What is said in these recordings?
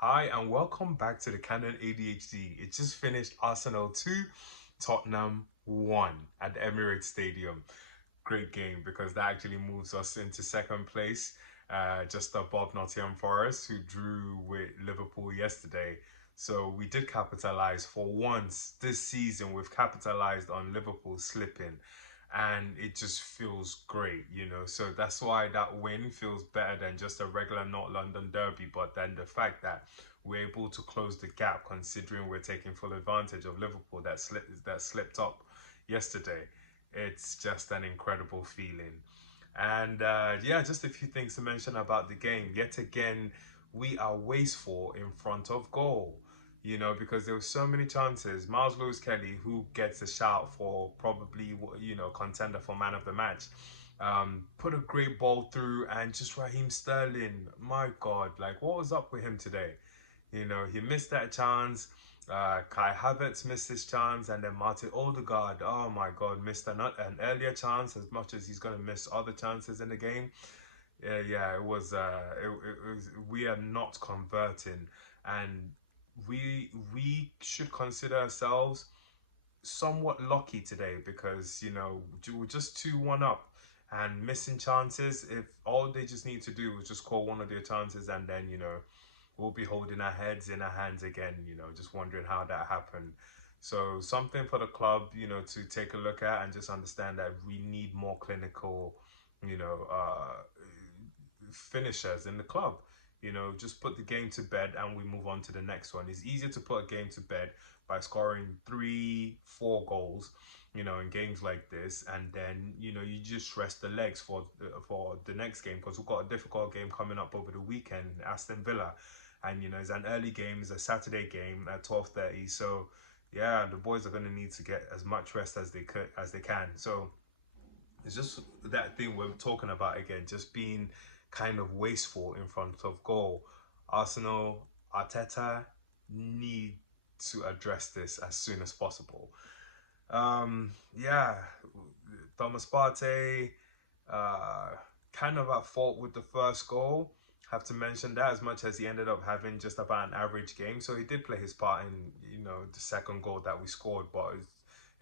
Hi and welcome back to the Canon ADHD. It just finished Arsenal 2, Tottenham 1 at the Emirates Stadium. Great game because that actually moves us into second place, just above Nottingham Forest, who drew with Liverpool yesterday. So we did capitalize for once this season. We've capitalized on Liverpool slipping, and it just feels great. So that's why that win feels better than just a regular North London derby. But then the fact that we're able to close the gap, considering we're taking full advantage of Liverpool that slipped up yesterday, it's just an incredible feeling. And yeah, just a few things to mention about the game. Yet again, we are wasteful in front of goal. Because there were so many chances. Miles Lewis Kelly, who gets a shout for probably contender for man of the match, put a great ball through, and just Raheem Sterling. My God, like what was up with him today? He missed that chance. Kai Havertz missed his chance, and then Martin Odegaard, oh my God, missed an earlier chance as much as he's going to miss other chances in the game. Yeah, it was. It was. We are not converting, and we should consider ourselves somewhat lucky today because we're just 2-1 up and missing chances. If all they just need to do is just call one of their chances, and then we'll be holding our heads in our hands again, just wondering how that happened. So something for the club, to take a look at and just understand that we need more clinical, you know, uh, finishers in the club. Just put the game to bed and we move on to the next one. It's easier to put a game to bed by scoring 3, 4 goals, in games like this, and then you just rest the legs for the next game because we've got a difficult game coming up over the weekend, Aston Villa, and it's an early game, it's a Saturday game at 12:30. So yeah, the boys are going to need to get as much rest as they can. So it's just that thing we're talking about again, just being kind of wasteful in front of goal. Arsenal, Arteta need to address this as soon as possible. Yeah, Thomas Partey, uh, kind of at fault with the first goal. Have to mention that as much as he ended up having just about an average game, so he did play his part in the second goal that we scored. But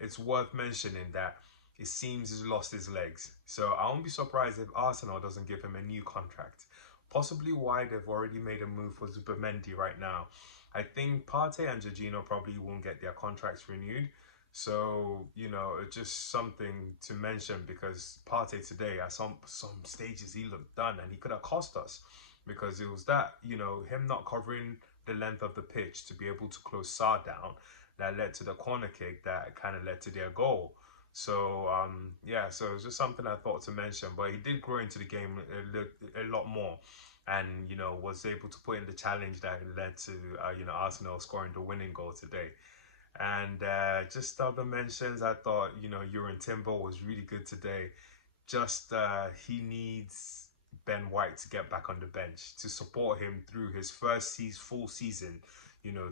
it's worth mentioning that it seems he's lost his legs. So I won't be surprised if Arsenal doesn't give him a new contract. Possibly why they've already made a move for Zubimendi right now. I think Partey and Jorginho probably won't get their contracts renewed. So, it's just something to mention because Partey today, at some stages, he looked done and he could have cost us because it was that, him not covering the length of the pitch to be able to close Sar down that led to the corner kick that kind of led to their goal. So, yeah, so it's just something I thought to mention. But he did grow into the game a lot more and, was able to put in the challenge that led to, Arsenal scoring the winning goal today. And just other mentions, I thought, Euron Timber was really good today. Just he needs Ben White to get back on the bench to support him through his full season,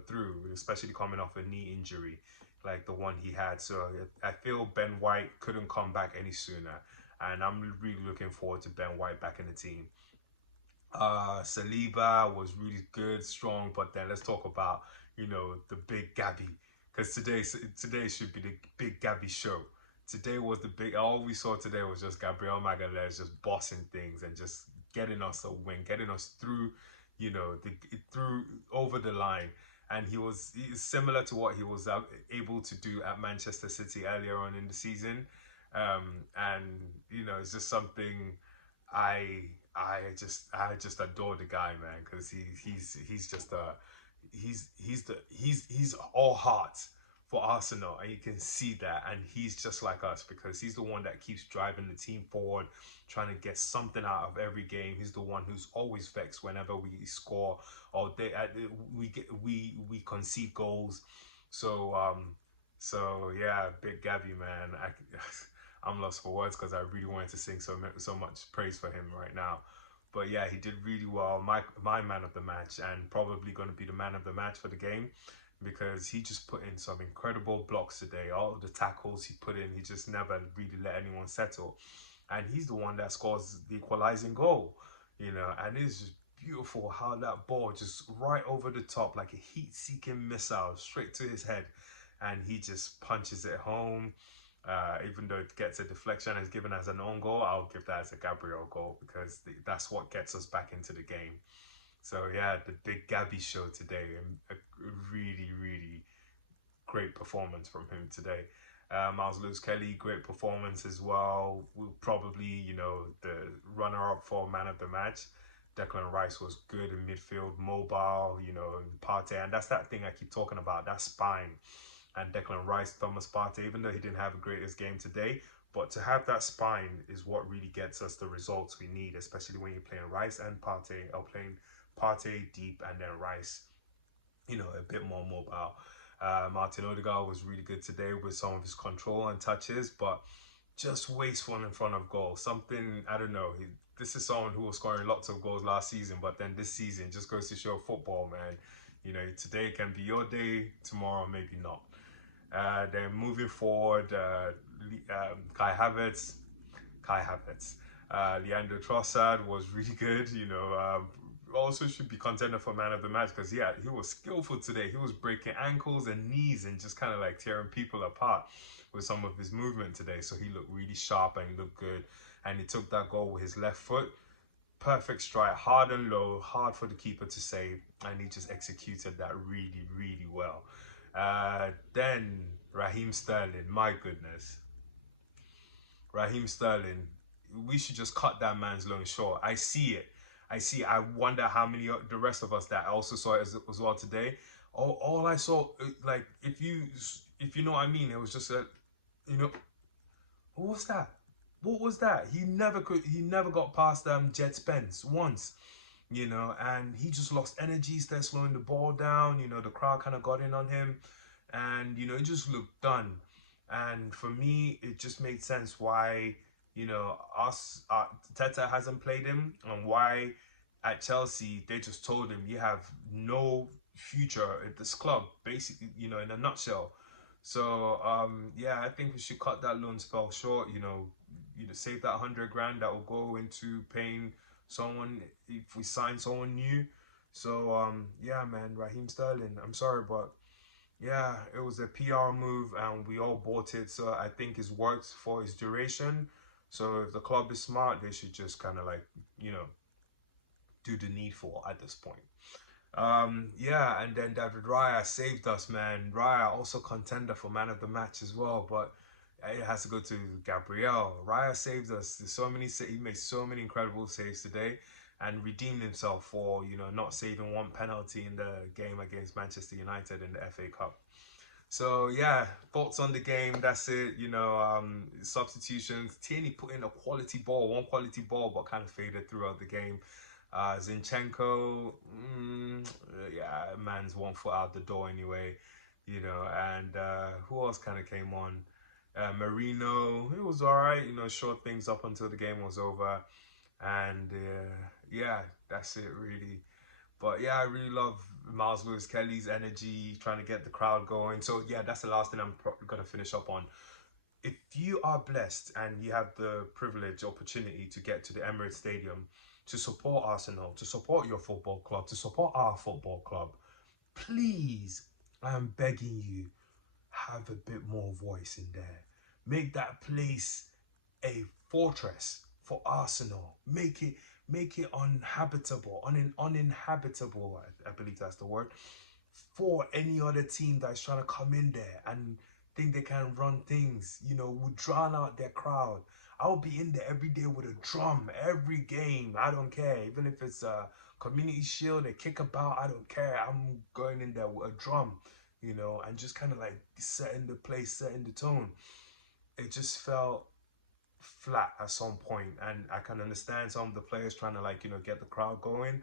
through, especially coming off a knee injury like the one he had. So I feel Ben White couldn't come back any sooner. And I'm really looking forward to Ben White back in the team. Saliba was really good, strong, but then let's talk about the Big Gabi because today should be the Big Gabi show. Today was the big. All we saw today was just Gabriel Magalhaes just bossing things and just getting us a win, getting us through, through over the line. And he's similar to what he was able to do at Manchester City earlier on in the season. And it's just something I I just adore the guy, man, because he's just he's all heart for Arsenal, and you can see that, and he's just like us because he's the one that keeps driving the team forward, trying to get something out of every game. He's the one who's always vexed whenever we score or we concede goals. So so yeah, Big Gabi, man, I'm lost for words because I really wanted to sing so much praise for him right now. But yeah, he did really well. My man of the match, and probably going to be the man of the match for the game because he just put in some incredible blocks today. All the tackles he put in, he just never really let anyone settle. And he's the one that scores the equalizing goal, and it's just beautiful how that ball just right over the top, like a heat-seeking missile, straight to his head, and he just punches it home. Even though it gets a deflection and is given as an own goal, I'll give that as a Gabriel goal because that's what gets us back into the game. So yeah, the Big Gabi show today, and a really, really great performance from him today. Miles Lewis Kelly, great performance as well. We'll probably, the runner-up for man of the match. Declan Rice was good in midfield, mobile, Partey, and that's that thing I keep talking about, that spine. And Declan Rice, Thomas Partey, even though he didn't have a greatest game today, but to have that spine is what really gets us the results we need, especially when you're playing Rice and Partey, or playing Partey deep and then Rice, a bit more mobile. Martin Odegaard was really good today with some of his control and touches, but just wasteful in front of goal. Something, I don't know. This is someone who was scoring lots of goals last season, but then this season just goes to show football, man. Today can be your day, tomorrow maybe not. Then moving forward, Kai Havertz. Leandro Trossard was really good. Also should be contender for man of the match because he was skillful today. He was breaking ankles and knees and just kind of like tearing people apart with some of his movement today. So he looked really sharp and he looked good. And he took that goal with his left foot. Perfect strike, hard and low, hard for the keeper to save, and he just executed that really, really well. Then Raheem Sterling, my goodness. Raheem Sterling, we should just cut that man's loan short. I see it. I wonder how many the rest of us that also saw it as well today. All I saw, like, if you know what I mean, it was just a, you know, what was that? What was that? He never got past Jet Spence once, and he just lost energy, started slowing the ball down. The crowd kind of got in on him, and it just looked done. And for me, it just made sense why Teta hasn't played him, and why at Chelsea they just told him you have no future at this club, basically, in a nutshell. So yeah, I think we should cut that loan spell short. Save that 100 grand that will go into paying someone if we sign someone new. So yeah, man, Raheem Sterling. I'm sorry, but yeah, it was a PR move and we all bought it. So I think it's worked for its duration. So if the club is smart, they should just kind of like, do the needful at this point. Yeah, and then David Raya saved us, man. Raya also contender for man of the match as well, but it has to go to Gabriel. Raya saved us. He made so many incredible saves today, and redeemed himself for not saving one penalty in the game against Manchester United in the FA Cup. So yeah, thoughts on the game. That's it. Substitutions. Tierney put in one quality ball, but kind of faded throughout the game. Zinchenko, yeah, man's 1 foot out the door anyway, and who else kind of came on? Marino, it was all right, short things up until the game was over. And yeah, that's it really. But yeah, I really love Miles Lewis Kelly's energy, trying to get the crowd going. So yeah, that's the last thing I'm going to finish up on. If you are blessed and you have the privilege, opportunity to get to the Emirates Stadium to support Arsenal, to support your football club, to support our football club, please, I am begging you, have a bit more voice in there. Make that place a fortress for Arsenal. Make it uninhabitable, I believe that's the word, for any other team that's trying to come in there and think they can run things, would drown out their crowd. I'll be in there every day with a drum, every game. I don't care. Even if it's a community shield, a kickabout, I don't care. I'm going in there with a drum, and just kind of like setting the place, setting the tone. It just felt flat at some point, and I can understand some of the players trying to like get the crowd going.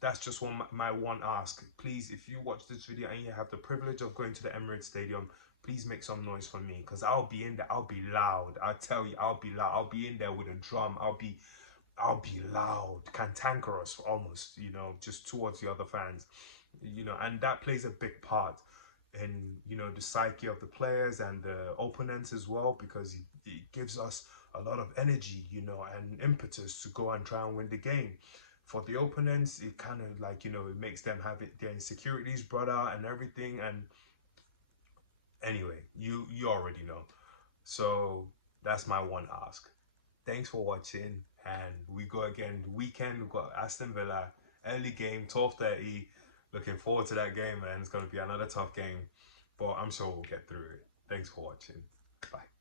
That's just my one ask. Please, if you watch this video and you have the privilege of going to the Emirates Stadium, please make some noise for me, because I'll be in there. I'll be loud. I tell you, I'll be loud. I'll be in there with a drum. I'll be loud, cantankerous almost, just towards the other fans, and that plays a big part in the psyche of the players and the opponents as well, because it gives us a lot of energy, and impetus to go and try and win the game. for the opponents, it kind of like, it makes them have their insecurities brought out and everything. And anyway, you already know. So that's my one ask. Thanks for watching, and we go again weekend. We've got Aston Villa, early game, 12:30. Looking forward to that game, man. It's going to be another tough game, but I'm sure we'll get through it. Thanks for watching. Bye.